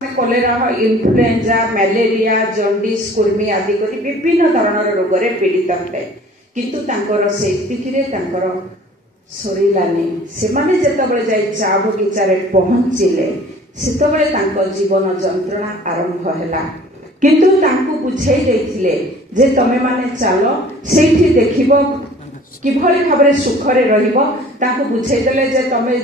Cholera influenza malaria jaundice Kurmi आदि करी विभिन्न धरणर रोग रे पीड़ित होते किंतु तांकर सेतिकिरे तांकर सरीलानी सेमाने जेतबेले जाई चा बगीचा रे पहुंचिले सेतबेले तांको जीवन जंत्रणा आरंभ हैला किंतु तांको बुझाई देथिले जे तमे माने चालो सेठी देखिबो किभଳି भाबरे सुखरे रहिबो तांको बुझाई देले जे तमे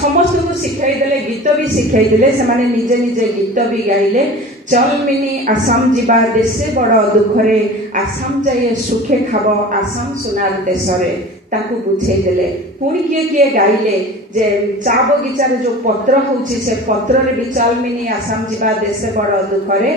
समस्त को शिखाई देले गीत भी शिखाई देले से माने निजे निजे गीत भी गाइले चल मिनी आसाम जीवा देशे बड़ दुखरे आसाम जाए सुखे खाब आसाम सुनार देशरे तांको बुझाई देले पुणी किए किए गाइले जे चा बगीचार जो पत्र होउची से पत्र रे भी चल मिनी आसाम जीवा देशे बड़ दुखरे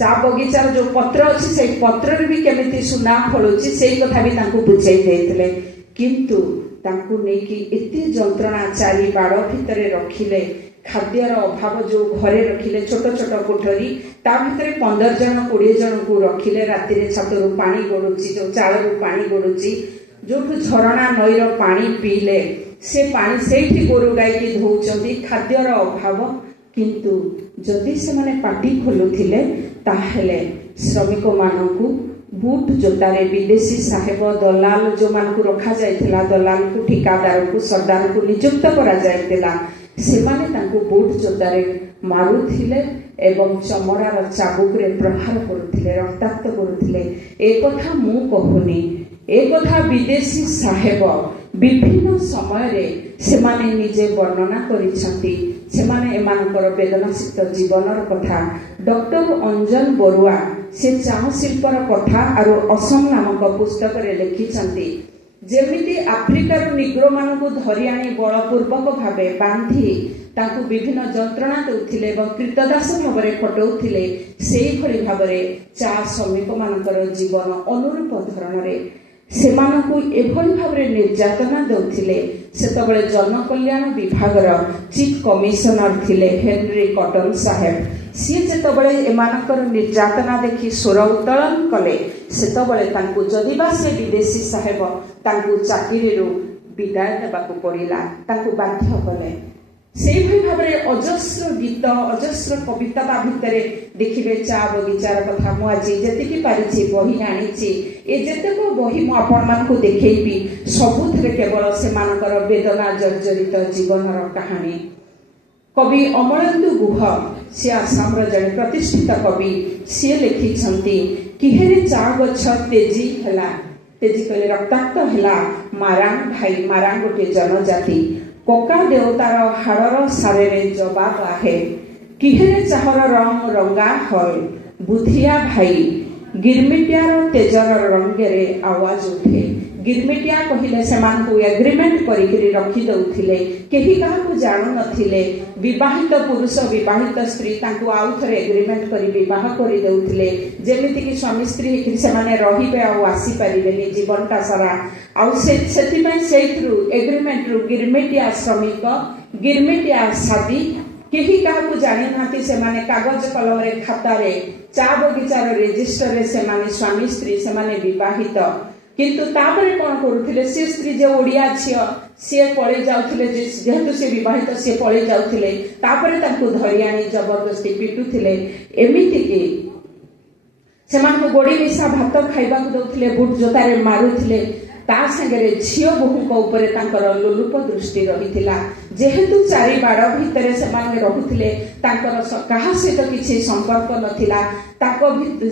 चा बगीचार जो पत्र अछि से पत्र रे भी केमिति सुना फळुची सेई कथा भी तांको बुझाई देथिले किंतु तांको नेकी एते जंत्रणा चारी बाड़ भितरे रखिले खाद्यर अभाव जो घरे रखिले छोट छोट कोठरी ता भितरे 15 जन 20 जन को रखिले राति रे छतरु पानी गडुची जो चाळरु पानी गडुची जोठु झरणा नईर पानी पीले से पानी सेठी गोरु गाई की धोउचंदी खाद्यर अभाव किंतु जदि से माने पाटी खोलुथिले ताहेले श्रमिक मानकु बूट जोतारे विदेशी साहेब दलाल जो मान को रखा जायतिला दलाल को ठिकादार को सरदार को नियुक्त करा जायतिला से माने तांको बूट जोतारे मारुथिले एवं चमड़ार चाबुक रे प्रहार करुथिले रक्ताक्त करुथिले ए कथा मु कहूनी ए कथा विदेशी साहेब विभिन्न समय रे से माने निजे वर्णना करिसंती से माने एमानकर वेदनासित जीवनर कथा डॉक्टर अंजन बरुआ से चाह शिल्पर कथा आरो असम नामक पुस्तक रे लिखिसंती जेमिति आफ्रिकार निग्रो मानकु धरि आनी बलपूर्वक भाबे बांधी ताकू विभिन्न जंत्रणा देउथिले एवं कृतदास भाबरे खटौथिले सेही भଳି भाबरे चा श्रमिक मानकर जीवन अनुरूप धरण रे सेमानकु एभଳି भाबरे निर्यातना देउथिले सेतबेले जनकल्याण विभागर चीफ कमिशनर थिले हेनरी कटन साहेब सी जेतबेले एमानकर निर्यातना देखि स्वर उत्तोलन कले सेतबेले तांकु जदिबा से विदेशी साहेब तांकु चाकरी रो विदाय देबाकु पड़िला तांकु बाध्य कले सेही भଳି भाबरे अजस्र गीत अजस्र कविता ता भितरे देखिबे चा बगीचार कथा मु आज जेतिकी पारिछि बही आनिछि ए जेतेको बही मु आपण मानकु देखैबी सबुथरे केवल से मानकर वेदना जर्जरित जीवनर कहानी कवि अमरेंदु गुह से आसाम जड़े प्रतिष्ठित कवि सी लिखिछंती किहेरे चा गछ तेजी हला तेजी कहले रक्ताक्त हला मारांग भाई मारांग गोटे जनजाति कोका देवतार हाड़र सारे जवाब आहे किहेरे चाहर रंग रंगा हल बुधिया भाई गिरमिटियार तेजर रंगेरे आवाज उठे गिरमिटिया कहिले सेमान को एग्रीमेंट करिकरी रखी दउथिले केही काहा को जानु नथिले विवाहित पुरुष विवाहित स्त्री तांको आउथरे एग्रीमेंट करी विवाह करी दउथिले जेमिति कि स्वामी स्त्री कि सेमाने रहिबे आ आसी परिबेनी जीवन का सारा आ सेति पय सेथरु एग्रीमेंट रु गिरमिटिया श्रमिक गिरमिटिया शादी केही काहा को जानि नाती सेमाने कागज कलम रे खाता रे चा बगीचार रजिस्टर रे सेमाने स्वामी स्त्री सेमाने विवाहित किंतु तापरे कोन करूथिले से स्त्री जे ओडिया छियो से पळे जाउथिले जेहेतु से विवाहित से पळे जाउथिले तापरे तांको धरि आनी जबरदस्ती पिटुथिले एमिति कि सेमान को गोडी मिसा भात खाइबा को दउथिले बुट जोतारे मारुथिले ता संगे झियो बहुक ऊपर तांकर लोलुप दृष्टि रहिथिला जेहेतु चारि बाड़ भितरे सेमाने रहुथिले तांकर कहा सहित किछि संपर्क नथिला ताको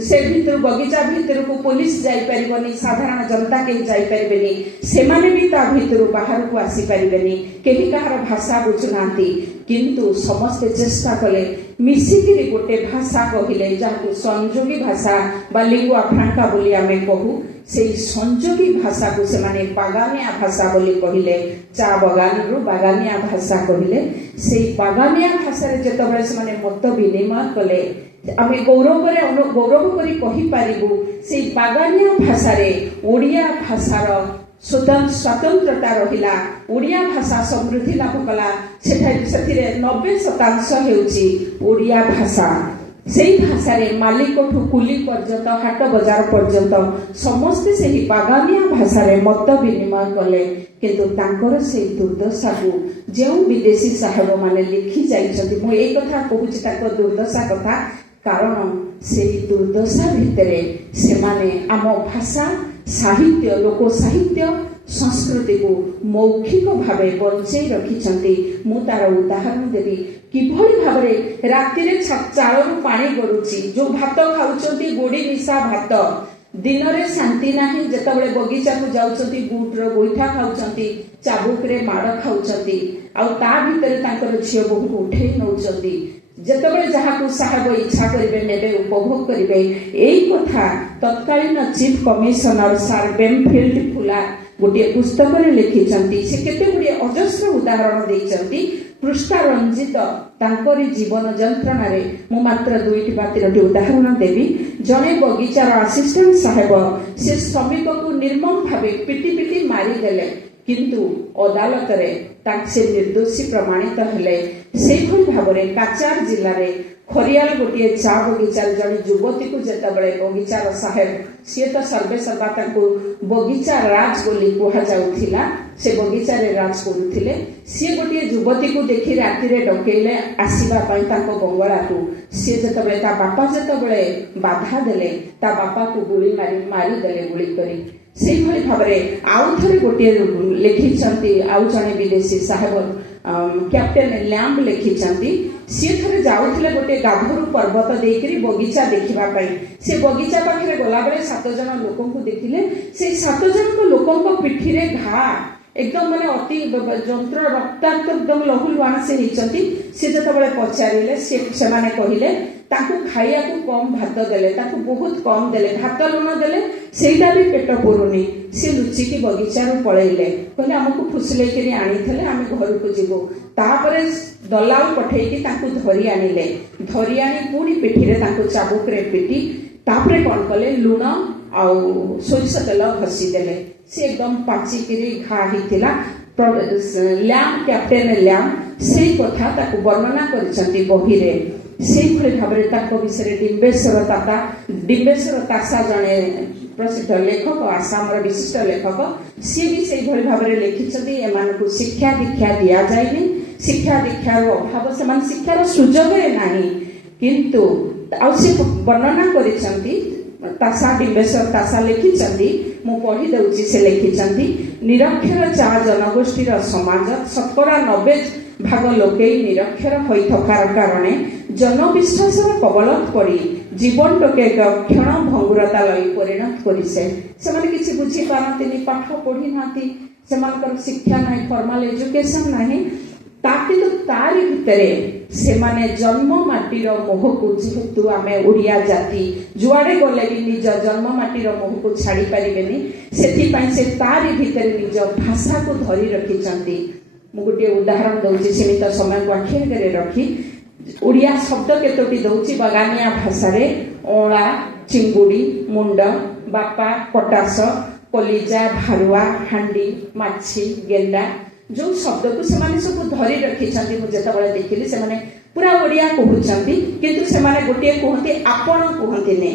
से भितर बगीचा भितर को पुलिस जाई परिबनी साधारण जनता के जाई परिबनी सेमाने भी ता भितर बाहर को आसी परिबनी केही कहार भाषा बुझुनांती किंतु समस्त चेष्टा कले मिसिकिरी गोटे भाषा कहिले जाकु संयोगी भाषा बा लिंगुआ फ्रांका बोली आमे कहू सेई संयोगी भाषा को सेमाने बागानिया भाषा बोली कहिले चा बगान रु बागानिया भाषा कहिले सेई बागानिया भाषा रे जेतबेले सेमाने मत विनिमय कले आमे गौरव करी कहि पारिबु सेई बागानिया भाषा रे ओडिया भाषार स्वतंत्रता रहिला ओडिया भाषा समृद्धि लाभ कला सेथिरे 90% हेउची ओडिया भाषा सेही भाषा मालिकठू कुली पर्यंत हाट बजार पर्यंत समस्ते से बागानिया भाषा मत विनिमय कले किंतु तांकर से दुर्दशा को जो विदेशी साहेब माने लिखि जाइछथि मु एई कथा कहूछि ताको दुर्दशा कथा कारण से दुर्दशा भितरे से माने आम भाषा साहित्य लोक साहित्य संस्कृति को मौखिक भावे बंचाई रखिछंती मु तार उदाहरण देबी किभଳି भाबरे रातिरे चाळरू पानी गरुची जो भात खाउचंती गोडी मिसा भात दिन रे शांति नाही जेतबळे बगीचा को जाउचंती बूटरो गोइठा खाउचंती चाबुकरे माड़ खाउचंती आ ता भितरे तांकर झियो बहु उठे नउचंती जेतबळे जहाकू साहेब इच्छा करिवे नेबे उपभोग करिवे एई कथा तत्कालीन चीफ कमिशनर सर बेमफिल्ड फुला गोटे पुस्तक लिखिछंती से केते गुडे अजस्र उदाहरण देइछंती पृष्ठा रंजित तांकरी जीवन जंत्रणा रे मु मात्र दुईटी बा तीनटी उदाहरण देबी जने बगीचार असिस्टेंट साहेब से श्रमिक को निर्मम भावे पिटी पिटी मारी देले किंतु अदालत रे तांसे निर्दोषी प्रमाणित हेले सेहि भाबरे काचार जिल्ला रे खरियाल गोटे चा बगीचार जड़े युवती को जेतबळे बगीचार साहेब सी तो सर्वे सर्वा तांको बगीचा राज बोली कहा जाउथिला से बगीचा रे राज करुथिले सी गोटे युवती को देखि राति रे डकेले आसीबा पई तांको बंगला को सी जेतबळे ता बापा जेतबळे बाधा देले ता बापा को गुली मारी देले गुली करी सेहि भली भाबरे आउ थरे गोटे लिखिछंती आउ जने विदेशी साहेब कैप्टेन लैम्ब लिखिछंती सी थरे जाउथिले गोटे गाभरू पर्वत देकरी बगीचा देखिबा पई से बगीचा पाखरे गला बेले 7 जन लोकन को देखिले से 7 जन को लोकन को पिठी रे घा एकदम माने अति जंत्र रक्ताक्त एकदम लहुलुहाण से हिचंती से जेतबळे पचारिले से माने कहिले ताकू खाइया को कम भात देले ताकू बहुत कम देले भात लुण देले सेटा भी पेट पुरुनी से लुचि की बगीचा रो पळेले कहले हमकु फुसले केरी आनीथले आमे घर को जीवो तापरे दलाल पठेई की ताकू धरी आनिले धरी आनी पूरी पिठी रे ताकू चाबुक रे पिटी तापरे कोन कले लुण आ सोरिष तेल घसी देले से एकदम पाची केरी घा हिथिला लैम्ब कैप्टेन लैम्ब से कथा ताकू वर्णना करिसंती बही रे सेहि भली भाबरे ताको विषय डिम्बेश्वर तासा जने प्रसिद्ध लेखक आसाम विशिष्ट लेखक सी भी सेहि भली भाबरे लिखिछथि एमानकु शिक्षा दीक्षा दिया जायनि शिक्षा दीक्षार अभाव समान शिक्षार सुजोग नाही किंतु आ से वर्णना करिसंती तासा डिम्बेश्वर तासा लिखिछथि मु पढ़ी दउची से लिखिछथि निरक्षर चा जनगोष्ठीर समाज 90% भाग लोके निरक्षर होई थकार कारणे जनविश्वासर कबलत पड़ी जीवन टोके क्षण भंगुरता लई परिणत करिसे सेमाने किछि बुझी पारंतिनी पाठ पढ़ी नाती सेमानकर शिक्षा नाही फॉर्मल एजुकेशन नाही ताकि तो तारी भितरे सेमाने जन्म माटीर मोह को जेहेतु आमे ओडिया जाति जुआडे गले भी निज जन्म माटीर मोह को छाड़ी परिबेनी सेथि पई से तारी भितरे निज भाषा को धरी रखिचंती मु गोटे उदाहरण दउची सीमित समय को आखिर रखी ओडिया शब्द केतोटी दउची बागानिया भाषा रे ओळा चिंगुडी मुंड बापा कटास कलिजा भारुआ हांडी माछी गेंडा जो शब्द को सेमाने सब धरी रखिछंती मु जेतबळे देखिली सेमाने पूरा ओडिया कहउछंती किंतु सेमाने गोटे कहंती आपण कहंतीने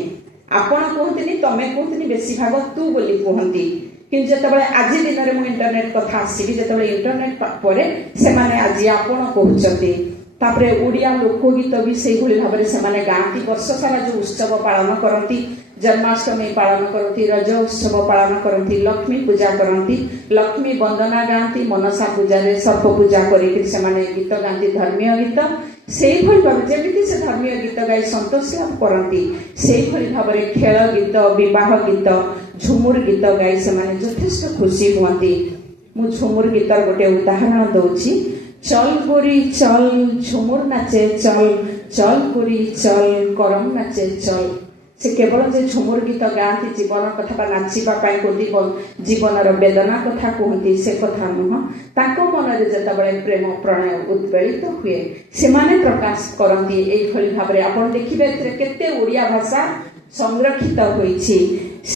तमे कहंतीने बेसी भाग तू बोली कहंती कि जेतबळे आजि दिन रे मु इंटरनेट कथा आसीबी जेतबळे इंटरनेट परे सेमाने आजि आपण कहउछंती तापरे ओडिया लोकगीत भी से भली भाबरे सेमाने गांती वर्ष सारा जो उत्सव पालन करती जन्माष्टमी पालन करती रज उत्सव पालन करती लक्ष्मी पूजा करती लक्ष्मी वंदना गांती मनसा पूजा रे सर्प पूजा करी सेमाने गीत गांती धर्मीय गीत सेही भली भाबरे जेमिति से धर्मीय गीत गाई संतोष लाभ करती सेही भली भाबरे खेल गीत विवाह गीत झुमुर गीत गाई सेमाने यथेष्ट खुशी हुअती मु झुमुर गीतर गोटे उदाहरण दउची चल गोरी चल झुमुर नाचे चल चल गोरी चल करम नाचे चल से केवल जे झुमुर गीत गाती जीवन कथा नाचिबा पाई कोदी जीवनर वेदना कथा कहती से कथा नुह ताको मन रे जेतबळे प्रेम प्रणय उद्वेलित हुए से माने प्रकाश करती एई भली भाबरे आपण देखिबे केते ओडिया भाषा संरक्षित होईछि।